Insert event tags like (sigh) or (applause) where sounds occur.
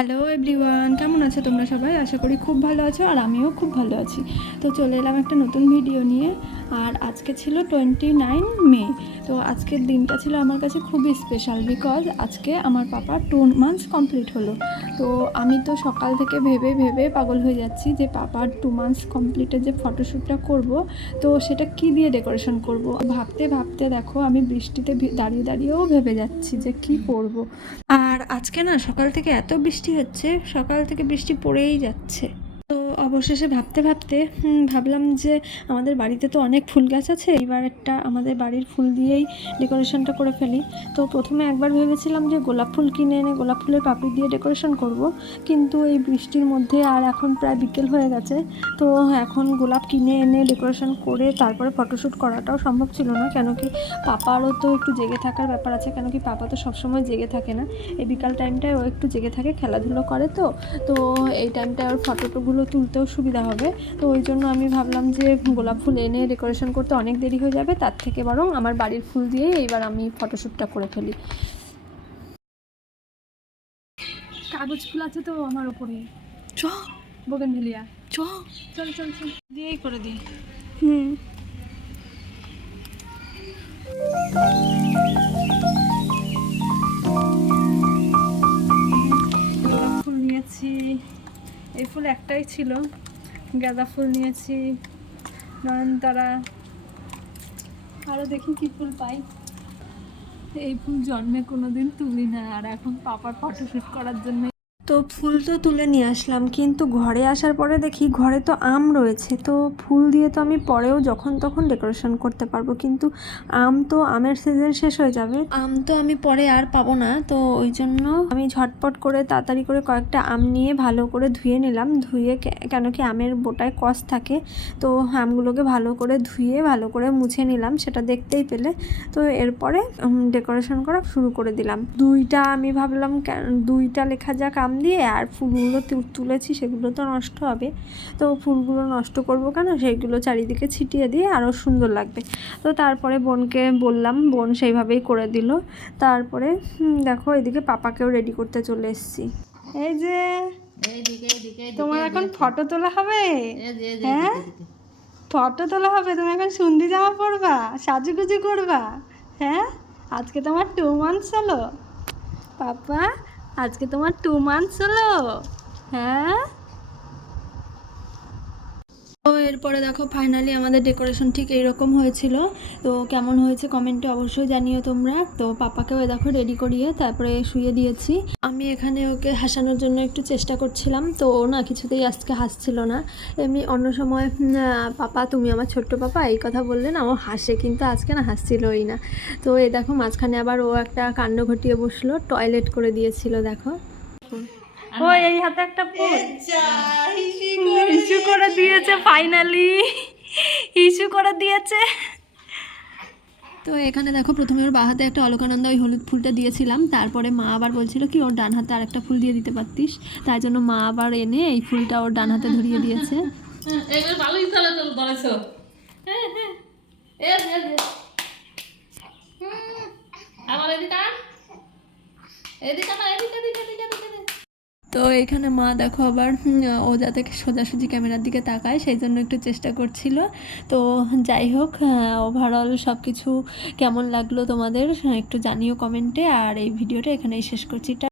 Hello everyone কেমন আছো তোমরা সবাই? আশা করি খুব ভালো আছো আর আমিও খুব ভালো আছি। তো চলে এলাম একটা নতুন ভিডিও নিয়ে। আর আজকে ছিল টোয়েন্টি নাইন মে তো আজকের দিনটা ছিল আমার কাছে খুবই স্পেশাল বিকজ আজকে আমার পাপা টু মান্থস কমপ্লিট হলো। তো আমি তো সকাল থেকে ভেবে ভেবে পাগল হয়ে যাচ্ছি যে পাপার টু মান্থস কমপ্লিটের যে ফটোশ্যুটটা করব, তো সেটা কি দিয়ে ডেকোরেশন করব? ভাবতে ভাবতে দেখো, আমি বৃষ্টিতে দাঁড়িয়ে দাঁড়িয়েও ভেবে যাচ্ছি যে কি করব। আর আজকে না সকাল থেকে এত বৃষ্টি হচ্ছে, সকাল থেকে বৃষ্টি পড়েই যাচ্ছে। অবশেষে ভাবতে ভাবতে ভাবলাম যে আমাদের বাড়িতে তো অনেক ফুল গাছ আছে। এইবার একটা আমাদের বাড়ির ফুল দিয়েই ডেকোরেশনটা করে ফেলি। তো প্রথমে একবার ভেবেছিলাম যে গোলাপ ফুল কিনে এনে গোলাপ ফুলের পাপড়ি দিয়ে ডেকোরেশন করব। কিন্তু এই বৃষ্টির মধ্যে আর এখন প্রায় বিকেল হয়ে গেছে। তো এখন গোলাপ কিনে এনে ডেকোরেশন করে তারপরে ফটোশ্যুট করাটাও সম্ভব ছিল না। কেন কি পাপারও তো একটু জেগে থাকার ব্যাপার আছে। কেন কি পাপা তো সবসময় জেগে থাকে না। এই বিকাল টাইমটায় ও একটু জেগে থাকে, খেলাধুলো করে তো। তো এই টাইমটায় ওর ফটোগুলো তুলতেও সুবিধা হবে। তো ওই জন্য আমি ভাবলাম যে গোলাপ ফুল এনে ডেকোরেশন করতে অনেক দেরি হয়ে যাবে তার থেকে বরং আমার বাড়ির ফুল দিয়েই এইবার আমি ফটোশ্যুটটা করে ফেলি। কাগজ ফুল আছে তো আমার ওপরে। চ। বগেন ভেলিয়া চ। চল চল চল। দিয়েই করে দিই। হুম। এই ফুল একটাই ছিল। গাঁদা ফুল নিয়েছি, নয়নতারা। আরও দেখি কী ফুল পাই। এই ফুল জন্মে কোনোদিন তুলি না, আর এখন পাপার ফটোশ্যুট করার জন্য তো ফুল তো তুলে নিয়ে আসলাম, কিন্তু ঘরে আসার পরে দেখি ঘরে তো আম রয়েছে, তো ফুল দিয়ে তো আমি পরেও যখন তখন ডেকোরেশন করতে পারব, কিন্তু আম তো আমের সিজন শেষ হয়ে যাবে। আম তো আমি পরে আর পাবো না, তো ওই জন্য আমি ঝটপট করে তাড়াতাড়ি করে কয়েকটা আম নিয়ে ভালো করে ধুয়ে নিলাম, ধুয়ে কেন কি আমের বোটায় কষ থাকে, তো আমগুলোকে ভালো করে ধুয়ে ভালো করে মুছে নিলাম, সেটা দেখতেই পেলে, তো এরপরে ডেকোরেশন করা শুরু করে দিলাম। দুইটা আমি ভাবলাম দুইটা লেখা যাক, আম দিয়ে আর ফুলগুলো তুলেছি সেগুলো তো নষ্ট হবে। তো ফুলগুলো নষ্ট করব কেন? সেইগুলো চারিদিকে ছিটিয়ে দিয়ে আরও সুন্দর লাগবে। তো তারপরে বোনকে বললাম, বোন সেইভাবেই করে দিল। তারপরে দেখো এদিকে পাপাকেও রেডি করতে চলে এসেছি। এই যে, তোমার এখন ফটো তোলা হবে? হ্যাঁ? ফটো তোলা হবে, তুমি এখন সুন্দি জামা পরবা, সাজুগুজু করবা হ্যাঁ? আজকে তোমার টু মান্থস হলো। পাপা আজকে তোমার টু মান্থস হলো। হ্যাঁ? তো এরপরে দেখো ফাইনালি আমাদের ডেকোরেশন ঠিক এইরকম হয়েছিল। তো কেমন হয়েছে কমেন্টে অবশ্যই জানিও তোমরা। তো পাপাকেও দেখো রেডি করিয়ে তারপরে শুয়ে দিয়েছি। আমি এখানে ওকে হাসানোর জন্য একটু চেষ্টা করছিলাম, তো ও না কিছুতেই আজকে হাসছিল না। এমনি অন্য সময় পাপা, তুমি আমার ছোট্ট পাপা, এই কথা বললে না, ও হাসে, কিন্তু আজকে না হাসছিলই না। তো এ দেখো, মাঝখানে আবার ও একটা কাণ্ড ঘটিয়ে বসল টয়লেট করে দিয়েছিল, দেখো। ও এই হাতে একটা ইস্যু করে দিয়েছে। ফাইনালি ইস্যু করে দিয়েছে। তো এখানে দেখো প্রথমে ওর বা হাতে একটা অলকানন্দা ওই হলুদ ফুলটা দিয়েছিলাম। তারপরে মা আবার বলছিল কি ওর ডান হাতে আর একটা ফুল দিয়ে দিতে পারতিস। তাই জন্য মা আবার এনে এই ফুলটা ওর ডান হাতে ধরিয়ে দিয়েছে। (laughs) হ্যাঁ, ভালোই তাহলে তো ধরেছো। হ্যাঁ হ্যাঁ। আমার এদিকে না এদিকে এদিকে। তো এখানে মা দেখো আবার ও যাতে সোজাসুজি ক্যামেরার দিকে তাকায়, সেই জন্য একটু চেষ্টা করছিল। তো যাই হোক ওভারঅল সব কিছু কেমন লাগল তোমাদের একটু জানিও কমেন্টে আর এই ভিডিওটা এখানেই শেষ করছি।